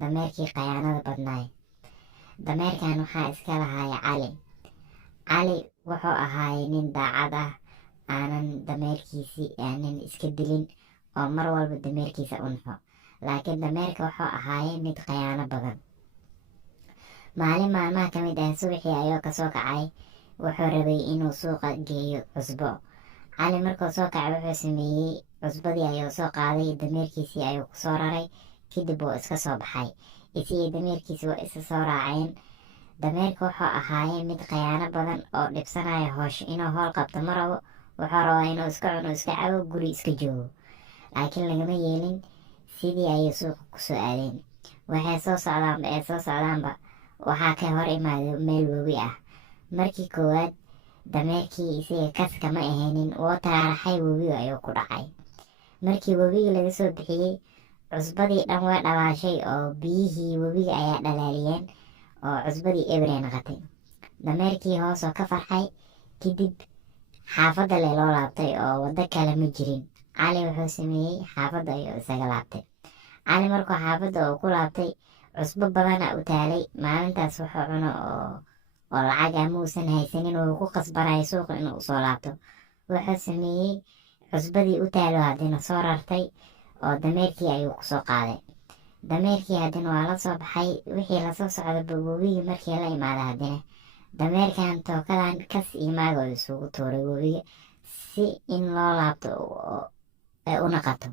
dameerkii khayaanada badnaay. Dameerkan waxaa iska lahaaya Cali. Cali wuxuu ahaay nin daacad ah, aanan dameerkiisii aanan iska dilin, oo mar walba dameerkiisa u naxo. Laakiin dameerka wuxuu ahaay mid khayaano badan. Maalin maalmaha ka mid ah subaxii ayuu kasoo kacay, wuxuu rabay inuu suuqa geeyo cusbo. Cali markuu soo kacay wuxuu sameeyey cusbadii ayuu soo qaaday, dameerkiisii ayuu kusoo raray, kadib wuu iska soo baxay. Isagii dameerkiisi waa isa soo raaceen. Dameerka wuxuu ahaayey mid khayaano badan oo dhibsanaya hoosh inuu howl qabto ma rabo. Wuxuu rabaa inuu iska cuno, iska cabo, guri iska joogo. Laakiin lagama yeelin, sidii ayay suuqa kusoo aadeen. Waxay soo socdaanba waxaa ka hor imaaday meel webi ah. Markii koowaad dameerkii isaga kaska ma ahaynin, wuu taaraxay, webiga ayuu ku dhacay. Markii webiga laga soo bixiyey, cusbadii dhan waa dhalaashay oo biyihii webiga ayaa dhalaaliyeen oo cusbadii ebrey noqotay. Dameerkii hoosoo ka farxay, kadib xaafadda lee loo laabtay oo waddo kale ma jirin. Cali wuxuu sameeyey xaafadda ayuu isaga laabtay. Cali markuu xaafadda uu ku laabtay, cusbo badana u taalay. Maalintaas wuxuu cuno oo lacag ah muusan haysanin, wuu ku qasbanaya suuqa inuu usoo laabto. Wuxuu sameeyey cusbadii u taalo haddana soo rartay oo dameerkii ayuu kusoo qaaday. Dameerkii haddana waa la soo baxay, wixii lasoo socda webigii markii la imaada haddana dameerkan tookadan kas imaado isugu tuuray webiga si in loo laabto u naqato.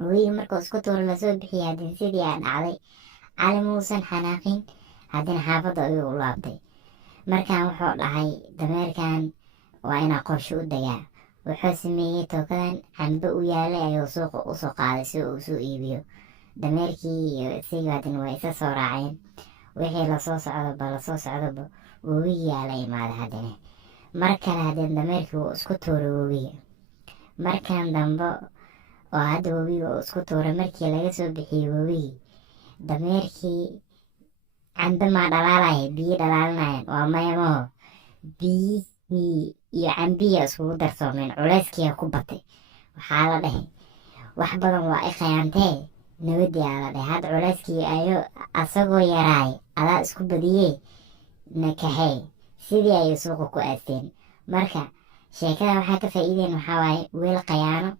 Webigii markuu isku tuuro lasoo bixiyay, haddana sidii aa dhacday. Cali muusan xanaaqin, haddana xaafadda ayuu u laabtay. Markaan wuxuu dhahay dameerkan waa inaa qorshe u degaa. Wuxuu sameeyey tookadan cambe u yaalay ayuu suuqa usoo qaaday si uu usoo iibiyo. Dameerkii iyo isagii haddana waa isa soo raaceen. Wixii lasoo socdoba webigii aa la imaada haddana. Mar kale haddana dameerkii wuu isku tuuray webiga. Markan dambe oo hadda webiga uu isku tuuray, markii laga soo bixiyey webigii, dameerkii cambe maa dhalaalaya, biyi dhalaalinayaan, waa maya maho. Biyihii iyo cambiya iskugu darsoomeen, culeyskiyaa ku batay. waxaa la dhahay wax badan waa i khayaantee nabadii aa la dhahay. hadda culeyskii ayuu asagoo yaraay adaa isku badiyee nakaxey. sidii ayay suuqa ku aasteen. marka sheekada waxaa ka faa'iideen waxaa waaye weel khayaano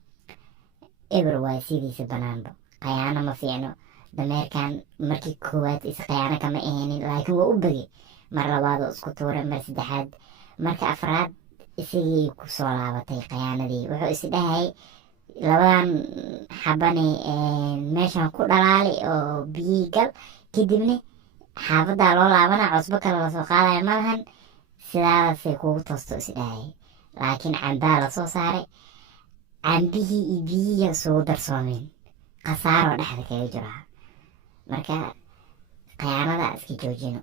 eber waaye sidiisa banaanba. khayaano ma fiicno. dameerkan markii koowaad is khayaano kama ahaynin, laakiin waa u bege. mar labaad oo isku tuuray, mar saddexaad, marka afraad isagii kusoo laabatay khayaanadii. wuxuu is dhahay labadan xabane meeshan ku dhalaali oo biyihii gal, kadibna xaafaddaa loo laabana, cusbo kale lasoo qaadaya malahan, sidaasay kugu toosto is dhahay. laakiin cambaa lasoo saaray, cambihii iyo biyihii isugu darsoomeen, khasaaroo dhexda kaga jira. marka khayaanada iska joojino.